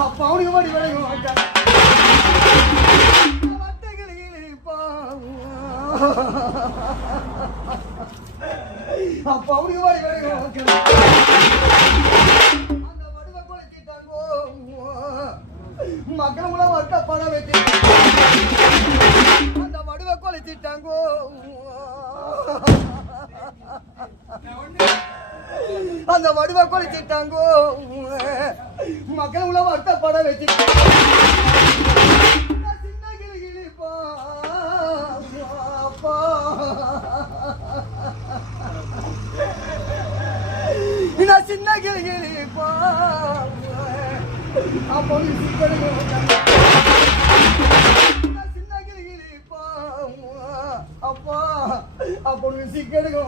அப்பா அவனுக்கு மாடி விளையும் அப்பா அவனுக்கு மாடி விளையும் அந்த வடுவை கொலைச்சிட்டாங்கோ மக்களும் வட்ட பணம் வச்சு அந்த வடுவை கொலைச்சிட்டாங்கோ அந்த வடுவை கொலைச்சிட்டாங்கோ மக்கள் உள்ள வருத்தப்பட வச்சு சின்ன கிளிப்பா அப்பா சின்ன கிளிப்பா அப்போ சின்ன கிளிப்பா அப்பா அப்போ சிக்கெடுக்க